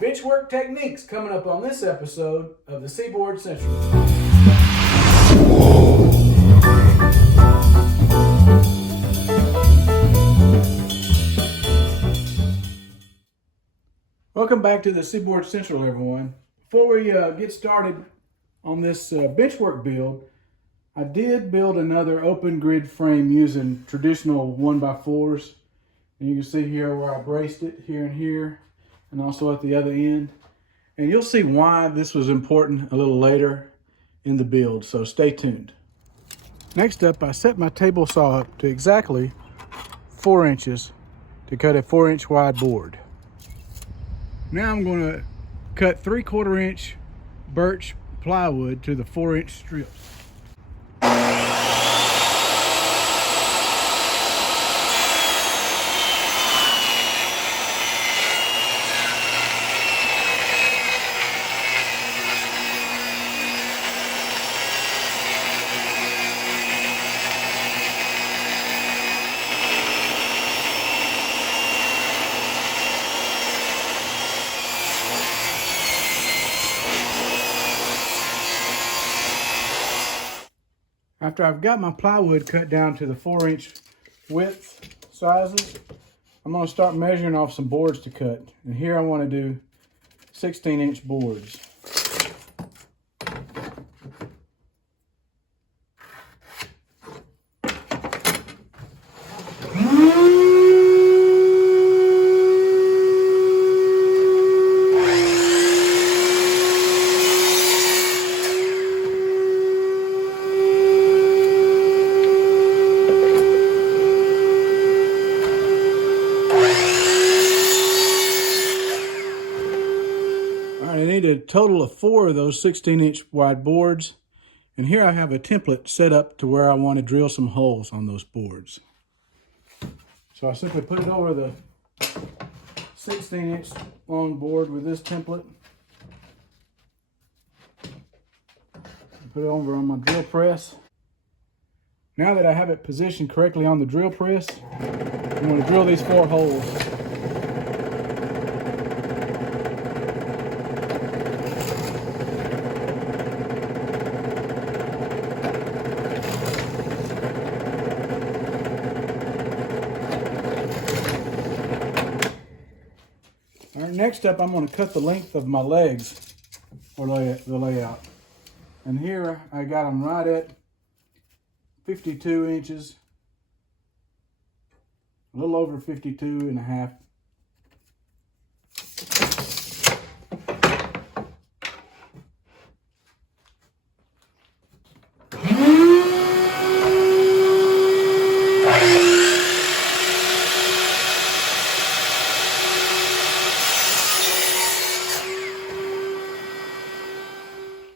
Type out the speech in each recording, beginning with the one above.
Benchwork techniques coming up on this episode of the Seaboard Central. Welcome back to the Seaboard Central, everyone. Before we get started on this benchwork build, I did build another open grid frame using traditional 1x4s. And you can see here where I braced it here and here, and also at the other end. And you'll see why this was important a little later in the build, so stay tuned. Next up, I set my table saw up to exactly 4 inches to cut a 4-inch wide board. Now I'm going to cut 3/4 inch birch plywood to the 4-inch strips. After I've got my plywood cut down to the 4-inch width sizes, I'm going to start measuring off some boards to cut. And here I want to do 16-inch boards. I need a total of 4 of those 16-inch wide boards, and here I have a template set up to where I want to drill some holes on those boards. So I simply put it over the 16-inch long board with this template, put it over on my drill press. Now that I have it positioned correctly on the drill press, I'm going to drill these 4 holes. All right, next up, I'm going to cut the length of my legs for the layout. And here I got them right at 52 inches, a little over 52 and a half.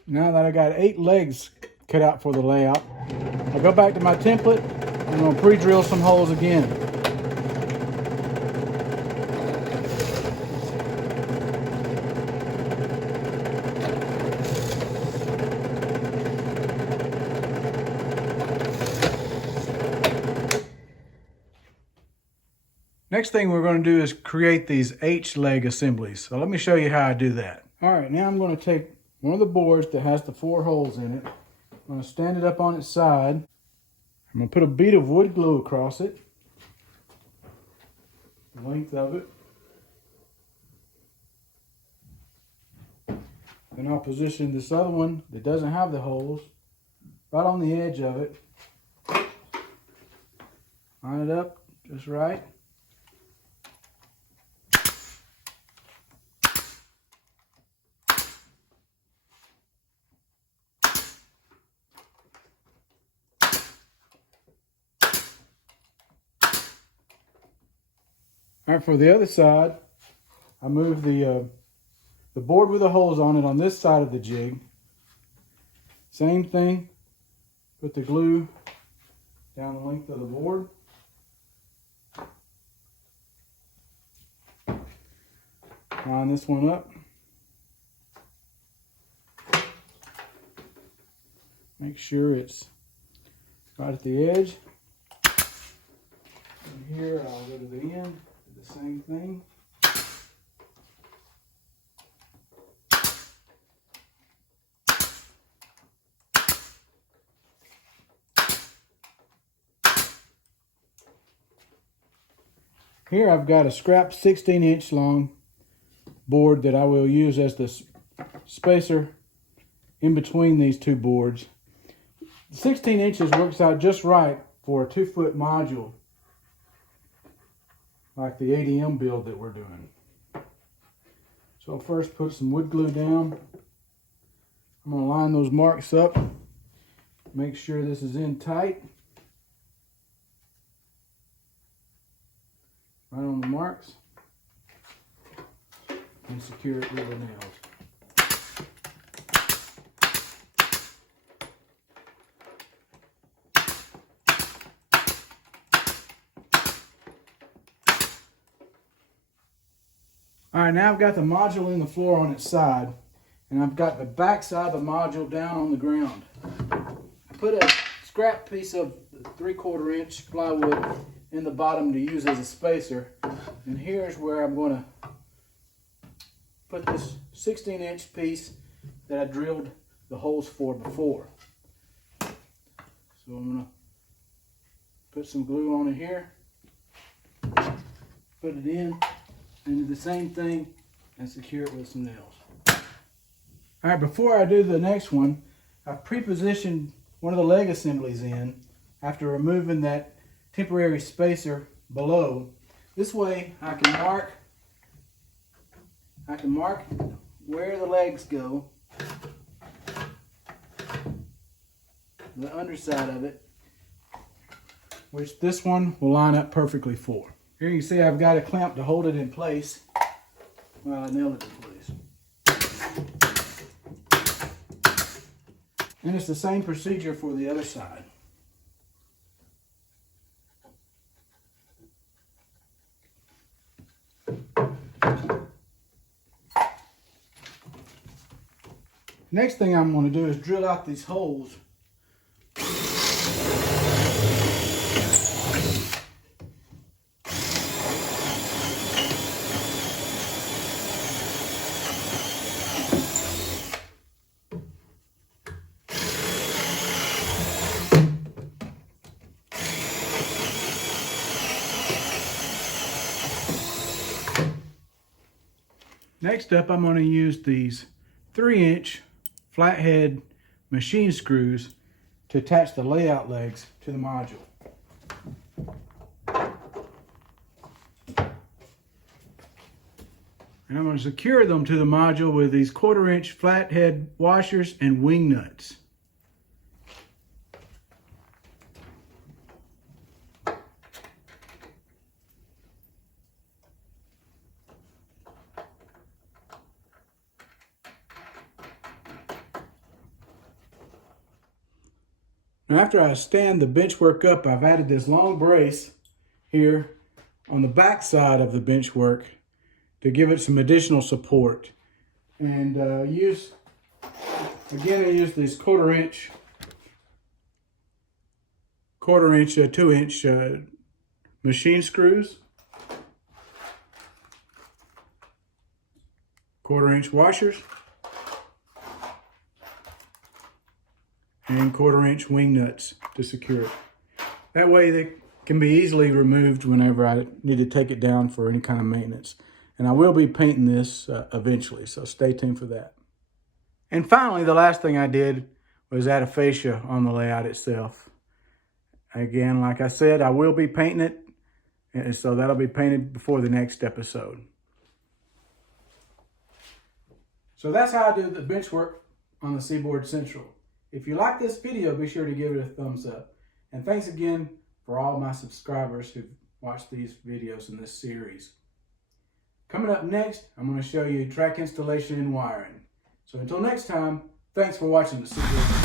Now that I got 8 legs cut out for the layout, I'll go back to my template and I'm going to pre-drill some holes again. Next thing we're going to do is create these H-leg assemblies. So let me show you how I do that. All right, now I'm going to take one of the boards that has the 4 holes in it. I'm going to stand it up on its side. I'm going to put a bead of wood glue across it, the length of it. Then I'll position this other one that doesn't have the holes right on the edge of it. Line it up just right. All right, for the other side, I move the board with the holes on it on this side of the jig. Same thing, put the glue down the length of the board. Line this one up. Make sure it's right at the edge. And here I'll go to the end, do the same thing. Here I've got a scrap 16-inch long board that I will use as the spacer in between these two boards. 16 inches works out just right for a 2-foot module like the ADM build that we're doing. So I'll first put some wood glue down. I'm going to line those marks up, make sure this is in tight, right on the marks, and secure it with the nails. All right, now I've got the module in the floor on its side, and I've got the back side of the module down on the ground. I put a scrap piece of 3/4 inch plywood in the bottom to use as a spacer, and here's where I'm going to put this 16-inch piece that I drilled the holes for before. So I'm going to put some glue on it here, put it in, and do the same thing and secure it with some nails. All right, before I do the next one, I've pre-positioned one of the leg assemblies in after removing that temporary spacer below. This way I can mark where the legs go, the underside of it, which this one will line up perfectly for. Here you can see I've got a clamp to hold it in place while I nail it in place. And it's the same procedure for the other side. Next thing I'm going to do is drill out these holes. Next up, I'm going to use these 3-inch flathead machine screws to attach the layout legs to the module. And I'm going to secure them to the module with these 1/4 inch flathead washers and wing nuts. Now after I stand the benchwork up, I've added this long brace here on the back side of the benchwork to give it some additional support. And I use these 1/4 inch, 2-inch machine screws, 1/4 inch washers, and 1/4 inch wing nuts to secure it. That way they can be easily removed whenever I need to take it down for any kind of maintenance. And I will be painting this eventually, so stay tuned for that. And finally, the last thing I did was add a fascia on the layout itself. Again, like I said, I will be painting it, and so that'll be painted before the next episode. So that's how I do the benchwork on the Seaboard Central. If you like this video, be sure to give it a thumbs up. And thanks again for all my subscribers who've watched these videos in this series. Coming up next, I'm going to show you track installation and wiring. So until next time, thanks for watching the Seaboard.